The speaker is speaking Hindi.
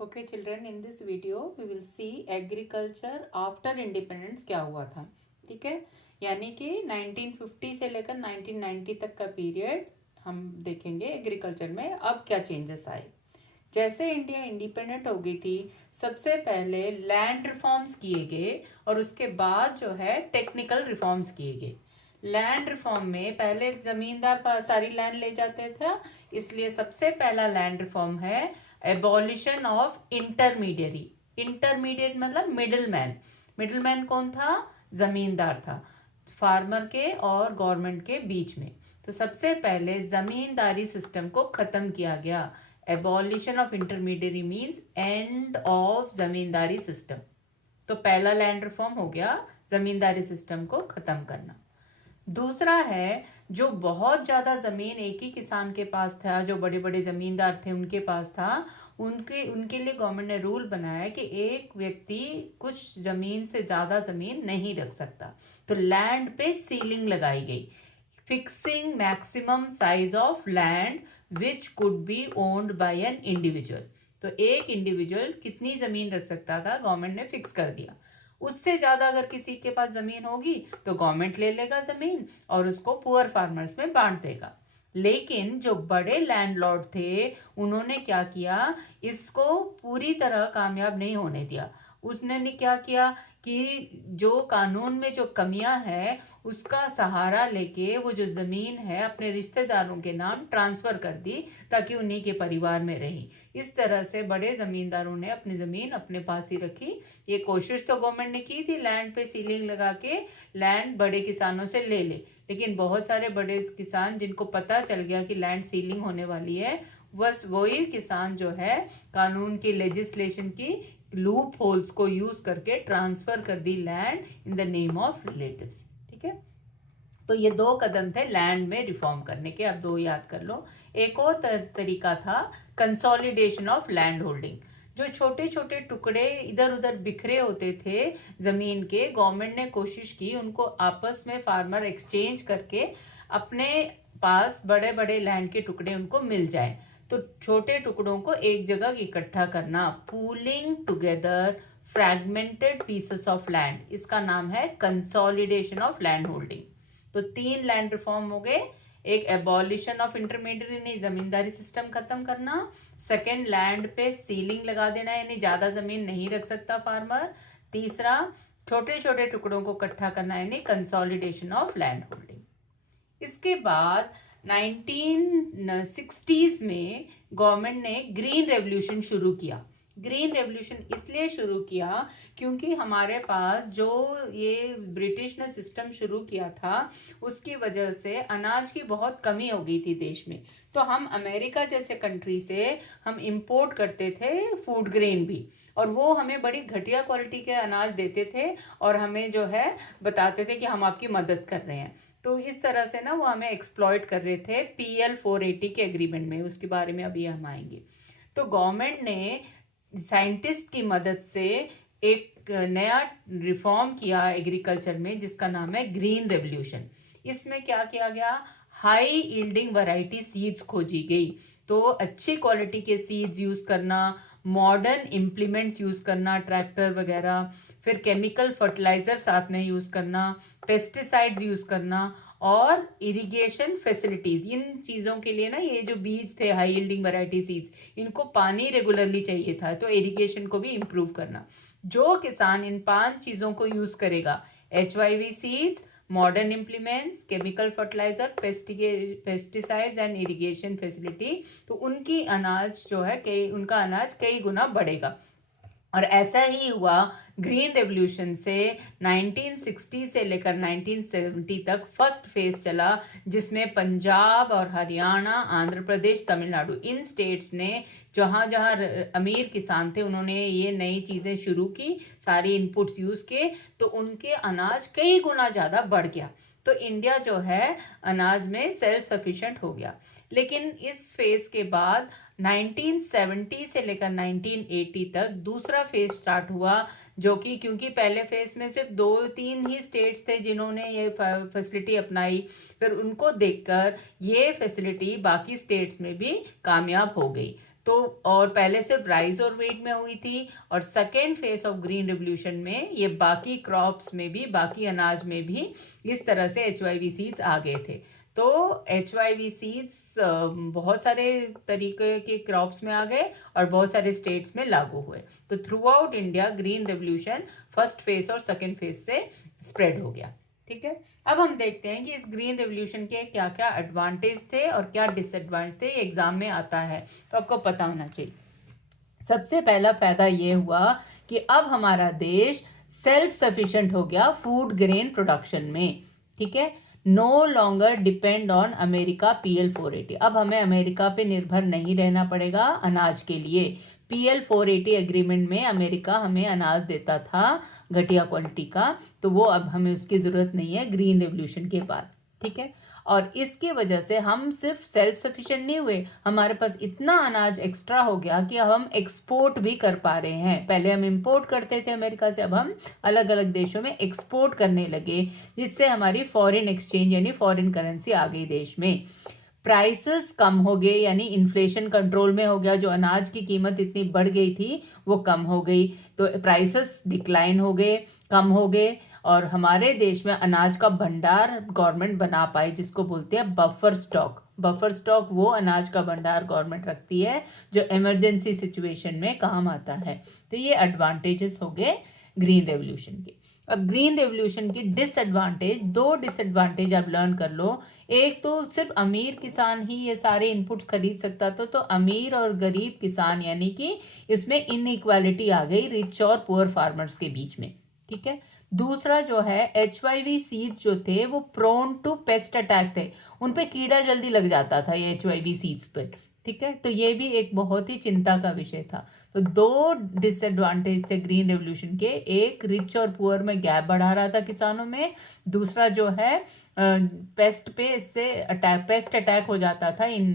Okay children, in this video we will see agriculture after independence क्या हुआ था। ठीक है, यानी कि 1950 से लेकर 1990 तक का पीरियड हम देखेंगे एग्रीकल्चर में अब क्या चेंजेस आए। जैसे इंडिया इंडिपेंडेंट हो गई थी, सबसे पहले लैंड रिफॉर्म्स किए गए और उसके बाद जो है टेक्निकल रिफॉर्म्स किए गए। लैंड रिफॉर्म में पहले जमींदार सारी लैंड ले जाते थे, इसलिए सबसे पहला लैंड रिफॉर्म है एबॉलिशन ऑफ इंटरमीडियरी। इंटरमीडिएट मतलब मिडिल मैन। मिडिल मैन कौन था? जमींदार था, फार्मर के और गवर्नमेंट के बीच में। तो सबसे पहले जमींदारी सिस्टम को खत्म किया गया। Abolition of intermediary means end of zamindari system. तो पहला लैंड रिफॉर्म हो गया, जमींदारी सिस्टम को खत्म करना। दूसरा है, जो बहुत ज़्यादा ज़मीन एक ही किसान के पास था, जो बड़े बड़े ज़मींदार थे उनके पास था, उनके लिए गवर्नमेंट ने रूल बनाया कि एक व्यक्ति कुछ ज़मीन से ज़्यादा ज़मीन नहीं रख सकता। तो लैंड पे सीलिंग लगाई गई, fixing maximum size of land which could be owned by an individual. तो एक इंडिविजुअल कितनी ज़मीन रख सकता था, गवर्नमेंट ने फिक्स कर दिया। उससे ज़्यादा अगर किसी के पास ज़मीन होगी तो गवर्नमेंट ले लेगा ज़मीन और उसको पुअर फार्मर्स में बांट देगा। लेकिन जो बड़े लैंडलॉर्ड थे उन्होंने क्या किया, इसको पूरी तरह कामयाब नहीं होने दिया। उसने क्या किया कि जो कानून में जो कमियां हैं उसका सहारा लेके वो जो ज़मीन है अपने रिश्तेदारों के नाम ट्रांसफ़र कर दी, ताकि उन्हीं के परिवार में रही। इस तरह से बड़े ज़मींदारों ने अपनी ज़मीन अपने पास ही रखी। ये कोशिश तो गवर्नमेंट ने की थी लैंड पे सीलिंग लगा के लैंड बड़े किसानों से ले ले, लेकिन बहुत सारे बड़े किसान जिनको पता चल गया कि लैंड सीलिंग होने वाली है, बस वही किसान जो है कानून की लेजिस्लेशन की लूप होल्स को यूज करके ट्रांसफर कर the land in the name of relatives. ठीक है, तो ये दो कदम थे लैंड में रिफॉर्म करने के। अब दो याद कर लो। एक और तरीका था कंसोलिडेशन ऑफ लैंड होल्डिंग। जो छोटे छोटे टुकड़े इधर उधर बिखरे होते थे जमीन के, गवर्नमेंट ने कोशिश की उनको आपस में फार्मर एक्सचेंज करके अपने पास बड़े बड़े लैंड के टुकड़े उनको मिल जाए। तो छोटे टुकड़ों को एक जगह इकट्ठा करना, pooling together fragmented pieces of land, इसका नाम है कंसोलिडेशन ऑफ लैंड होल्डिंग। तो तीन लैंड रिफॉर्म हो गए। एक एबॉलिशन ऑफ इंटरमीडियरी नहीं, जमींदारी सिस्टम खत्म करना। सेकेंड, लैंड पे सीलिंग लगा देना, यानी ज्यादा जमीन नहीं रख सकता फार्मर। तीसरा, छोटे छोटे टुकड़ों को इकट्ठा करना, यानी कंसोलिडेशन ऑफ लैंड होल्डिंग। इसके बाद 1960s में गवर्नमेंट ने ग्रीन रेवोल्यूशन शुरू किया। ग्रीन रेवोल्यूशन इसलिए शुरू किया क्योंकि हमारे पास जो ये ब्रिटिश ने सिस्टम शुरू किया था उसकी वजह से अनाज की बहुत कमी हो गई थी देश में। तो हम अमेरिका जैसे कंट्री से हम इंपोर्ट करते थे फूड ग्रेन भी, और वो हमें बड़ी घटिया क्वालिटी के अनाज देते थे और हमें जो है बताते थे कि हम आपकी मदद कर रहे हैं। तो इस तरह से ना वो हमें एक्सप्लॉइट कर रहे थे PL 480 के एग्रीमेंट में, उसके बारे में अभी हम आएंगे। तो गवर्नमेंट ने साइंटिस्ट की मदद से एक नया रिफॉर्म किया एग्रीकल्चर में जिसका नाम है ग्रीन रेवोल्यूशन। इसमें क्या किया गया, हाई यील्डिंग वैरायटी सीड्स खोजी गई। तो अच्छी क्वालिटी के सीड्स यूज करना, मॉडर्न इम्प्लीमेंट्स यूज करना, ट्रैक्टर वगैरह, फिर केमिकल फर्टिलाइजर साथ में यूज करना, पेस्टिसाइड्स यूज करना, और इरिगेशन फैसिलिटीज। इन चीज़ों के लिए ना ये जो बीज थे हाई यील्डिंग वैरायटी सीड्स, इनको पानी रेगुलरली चाहिए था, तो इरिगेशन को भी इम्प्रूव करना। जो किसान इन 5 चीज़ों को यूज करेगा, HYV seeds, modern implements, chemical fertiliser, pesticides and irrigation facility, तो उनकी अनाज जो है उनका अनाज कई गुना बढ़ेगा। और ऐसा ही हुआ। ग्रीन रेवोल्यूशन से 1960 से लेकर 1970 तक फर्स्ट फेज चला, जिसमें पंजाब और हरियाणा, आंध्र प्रदेश, तमिलनाडु, इन स्टेट्स ने जहाँ जहाँ अमीर किसान थे उन्होंने ये नई चीज़ें शुरू की, सारी इनपुट्स यूज़ किए, तो उनके अनाज कई गुना ज़्यादा बढ़ गया। तो इंडिया जो है अनाज में सेल्फ सफिशिएंट हो गया। लेकिन इस फेज के बाद 1970 से लेकर 1980 तक दूसरा फेज स्टार्ट हुआ, जो कि क्योंकि पहले फेज में सिर्फ 2-3 ही स्टेट्स थे जिन्होंने ये फैसिलिटी अपनाई, फिर उनको देखकर ये फैसिलिटी बाकी स्टेट्स में भी कामयाब हो गई। तो और पहले सिर्फ राइस और व्हीट में हुई थी, और second phase of green revolution में ये बाकी क्रॉप्स में भी, बाकी अनाज में भी इस तरह से HYV सीड्स आ गए थे। तो HYV सीड्स बहुत सारे तरीके के क्रॉप्स में आ गए और बहुत सारे स्टेट्स में लागू हुए। तो through out India green revolution first phase और सेकेंड फेज से स्प्रेड हो गया। ठीक है, अब हम देखते हैं कि इस ग्रीन रेवोल्यूशन के क्या क्या एडवांटेज थे और क्या डिसएडवांटेज थे। एग्जाम में आता है तो आपको पता होना चाहिए। सबसे पहला फायदा ये हुआ कि अब हमारा देश सेल्फ सफिशिएंट हो गया फूड ग्रेन प्रोडक्शन में। ठीक है, no longer depend on America PL480। अब हमें अमेरिका पे निर्भर नहीं रहना पड़ेगा अनाज के लिए। PL480 एग्रीमेंट में अमेरिका हमें अनाज देता था घटिया क्वालिटी का, तो वो अब हमें उसकी ज़रूरत नहीं है ग्रीन रेवोल्यूशन के बाद। ठीक है, और इसकी वजह से हम सिर्फ सेल्फ सफिशिएंट नहीं हुए, हमारे पास इतना अनाज एक्स्ट्रा हो गया कि अब हम एक्सपोर्ट भी कर पा रहे हैं। पहले हम इंपोर्ट करते थे अमेरिका से, अब हम अलग अलग देशों में एक्सपोर्ट करने लगे, जिससे हमारी फॉरेन एक्सचेंज यानी फॉरेन करेंसी आ गई देश में। प्राइसेस कम हो गए, यानी इन्फ्लेशन कंट्रोल में हो गया। जो अनाज की कीमत इतनी बढ़ गई थी वो कम हो गई, तो प्राइसेस डिक्लाइन हो गए, कम हो गए, और हमारे देश में अनाज का भंडार गवर्नमेंट बना पाई, जिसको बोलते हैं बफर स्टॉक। बफर स्टॉक वो अनाज का भंडार गवर्नमेंट रखती है जो इमरजेंसी सिचुएशन में काम आता है। तो ये एडवांटेजेस हो गए ग्रीन रेवोल्यूशन के। अब ग्रीन रेवोल्यूशन की डिसएडवांटेज, 2 डिसएडवांटेज आप लर्न कर लो। एक तो सिर्फ अमीर किसान ही ये सारे इनपुट्स खरीद सकता था, तो अमीर और गरीब किसान यानी कि इसमें इनइक्वालिटी आ गई रिच और पुअर फार्मर्स के बीच में। ठीक है, दूसरा जो है HYV सीड्स जो थे वो प्रोन टू पेस्ट अटैक थे, उन पे कीड़ा जल्दी लग जाता था ये HYV सीड्स पे। ठीक है, तो ये भी एक बहुत ही चिंता का विषय था। तो 2 डिसएडवांटेज थे ग्रीन रेवोल्यूशन के। एक, रिच और पुअर में गैप बढ़ा रहा था किसानों में। दूसरा जो है पेस्ट पे इससे पेस्ट अटैक हो जाता था इन